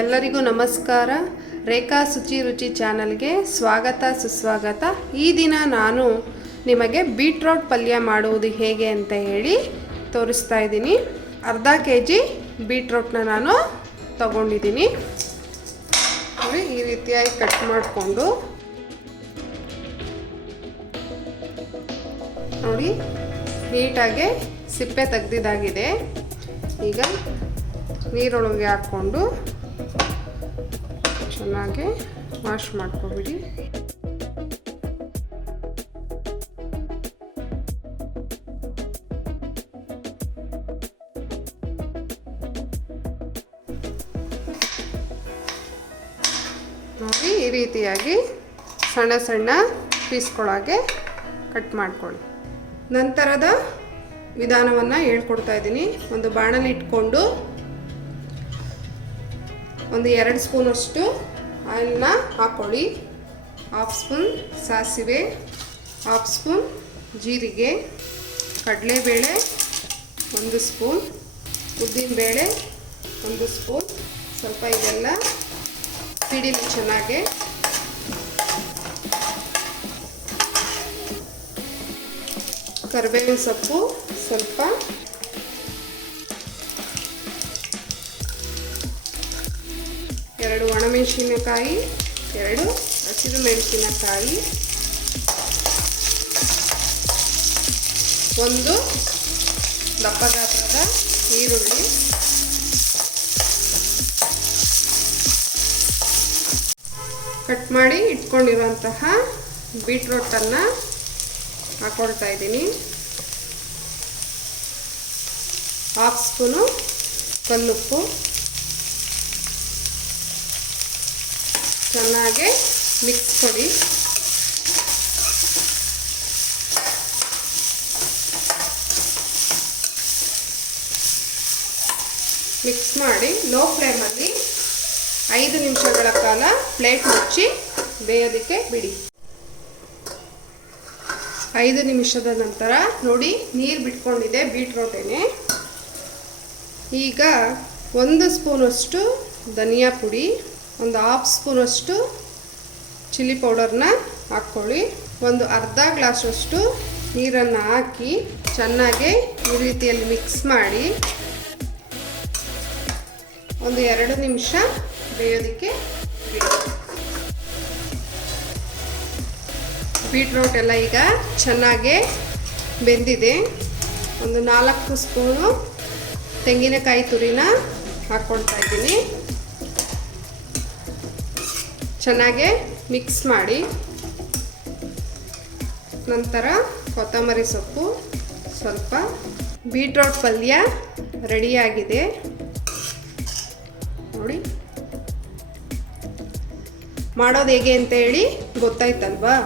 ಎಲ್ಲರಿಗೂ ನಮಸ್ಕಾರ. ರೇಖಾ ಶುಚಿ ರುಚಿ ಚಾನಲ್ಗೆ ಸ್ವಾಗತ ಸುಸ್ವಾಗತ. ಈ ದಿನ ನಾನು ನಿಮಗೆ ಬೀಟ್ರೋಟ್ ಪಲ್ಯ ಮಾಡುವುದು ಹೇಗೆ ಅಂತ ಹೇಳಿ ತೋರಿಸ್ತಾ ಇದ್ದೀನಿ. ಅರ್ಧ kg ಬೀಟ್ರೋಟ್ನ ನಾನು ತಗೊಂಡಿದ್ದೀನಿ. ನೋಡಿ, ಈ ರೀತಿಯಾಗಿ ಕಟ್ ಮಾಡಿಕೊಂಡು ನೋಡಿ ನೀಟಾಗಿ ಸಿಪ್ಪೆ ತೆಗೆದಿದ್ದಾಗಿದೆ. ಈಗ ನೀರೊಳಗೆ ಹಾಕ್ಕೊಂಡು ಚೆನ್ನಾಗಿ ವಾಶ್ ಮಾಡ್ಕೊಬಿಡಿ. ನೋಡಿ, ಈ ರೀತಿಯಾಗಿ ಸಣ್ಣ ಸಣ್ಣ ಪೀಸ್ಗಳಾಗೆ ಕಟ್ ಮಾಡ್ಕೊಳ್ಳಿ. ನಂತರದ ವಿಧಾನವನ್ನು ಹೇಳ್ಕೊಡ್ತಾ ಇದ್ದೀನಿ. ಒಂದು ಬಾಣಲಿ ಇಟ್ಕೊಂಡು ಒಂದು 2 ಸ್ಪೂನಷ್ಟು ಆಯಿಲ್ನ ಹಾಕ್ಕೊಳ್ಳಿ. 1/2 ಸ್ಪೂನ್ ಸಾಸಿವೆ, 1/2 ಸ್ಪೂನ್ ಜೀರಿಗೆ, ಕಡಲೆಬೇಳೆ 1 ಸ್ಪೂನ್, ಉದ್ದಿನಬೇಳೆ 1 ಸ್ಪೂನ್. ಸ್ವಲ್ಪ ಇದೆಲ್ಲ ಸಿಡಿಲಿ ಚೆನ್ನಾಗಿ. ಕರಿಬೇವಿನ ಸೊಪ್ಪು ಸ್ವಲ್ಪ, ಎರಡು ಒಣಮೆಣಸಿನಕಾಯಿ, 2 ಹಸಿರು ಮೆಣಸಿನಕಾಯಿ, 1 ದಪ್ಪ ಗಾತ್ರದ ಈರುಳ್ಳಿ, ಕಟ್ ಮಾಡಿ ಇಟ್ಕೊಂಡಿರುವಂತಹ ಬೀಟ್ರೋಟನ್ನು ಹಾಕೊಳ್ತಾ ಇದ್ದೀನಿ. 1/2 ಸ್ಪೂನು ಕಲ್ಲುಪ್ಪು, ಚೆನ್ನಾಗಿ ಮಿಕ್ಸ್ ಕೊಡಿ. ಮಿಕ್ಸ್ ಮಾಡಿ ಲೋ ಫ್ಲೇಮಲ್ಲಿ 5 ನಿಮಿಷಗಳ ಕಾಲ ಪ್ಲೇಟ್ ಮುಚ್ಚಿ ಬೇಯೋದಕ್ಕೆ ಬಿಡಿ. 5 ನಿಮಿಷದ ನಂತರ ನೋಡಿ ನೀರು ಬಿಟ್ಕೊಂಡಿದೆ ಬೀಟ್ರೋಟೇನೆ. ಈಗ 1 ಸ್ಪೂನಷ್ಟು ಧನಿಯಾ ಪುಡಿ, 1/2 ಸ್ಪೂನಷ್ಟು ಚಿಲ್ಲಿ ಪೌಡರ್ನ ಹಾಕ್ಕೊಳ್ಳಿ. ಒಂದು ಅರ್ಧ ಗ್ಲಾಸಷ್ಟು ನೀರನ್ನು ಹಾಕಿ ಚೆನ್ನಾಗಿ ಈ ರೀತಿಯಲ್ಲಿ ಮಿಕ್ಸ್ ಮಾಡಿ ಒಂದು 2 ನಿಮಿಷ ಬೇಯೋದಕ್ಕೆ ಬಿಡಿ. ಬೀಟ್ರೋಟ್ ಎಲ್ಲ ಈಗ ಚೆನ್ನಾಗಿ ಬೆಂದಿದೆ. ಒಂದು 4 ಸ್ಪೂನು ತೆಂಗಿನಕಾಯಿ ತುರಿನ ಹಾಕ್ಕೊಳ್ತಾ ಇದ್ದೀನಿ. ಚೆನ್ನಾಗಿ ಮಿಕ್ಸ್ ಮಾಡಿ. ನಂತರ ಕೊತ್ತಂಬರಿ ಸೊಪ್ಪು ಸ್ವಲ್ಪ. ಬೀಟ್ರೋಟ್ ಪಲ್ಯ ರೆಡಿಯಾಗಿದೆ ನೋಡಿ. ಮಾಡೋದು ಹೇಗೆ ಅಂತ ಹೇಳಿ ಗೊತ್ತಾಯ್ತಲ್ವಾ?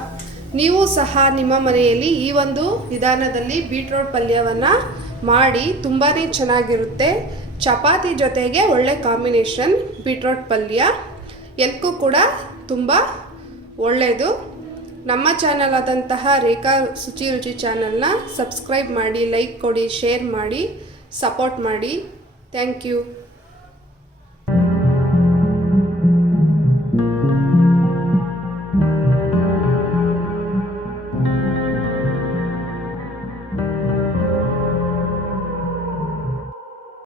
ನೀವು ಸಹ ನಿಮ್ಮ ಮನೆಯಲ್ಲಿ ಈ ಒಂದು ವಿಧಾನದಲ್ಲಿ ಬೀಟ್ರೋಟ್ ಪಲ್ಯವನ್ನು ಮಾಡಿ ತುಂಬಾ ಚೆನ್ನಾಗಿರುತ್ತೆ. ಚಪಾತಿ ಜೊತೆಗೆ ಒಳ್ಳೆ ಕಾಂಬಿನೇಷನ್ ಬೀಟ್ರೋಟ್ ಪಲ್ಯ. ಎಲ್ಗೂ ಕೂಡ ತುಂಬ ಒಳ್ಳೆಯದು. ನಮ್ಮ ಚಾನಲ್ ಆದಂತಹ ರೇಖಾ ಶುಚಿ ರುಚಿ ಚಾನಲ್ನ ಸಬ್ಸ್ಕ್ರೈಬ್ ಮಾಡಿ, ಲೈಕ್ ಕೊಡಿ, ಶೇರ್ ಮಾಡಿ, ಸಪೋರ್ಟ್ ಮಾಡಿ. Thank you.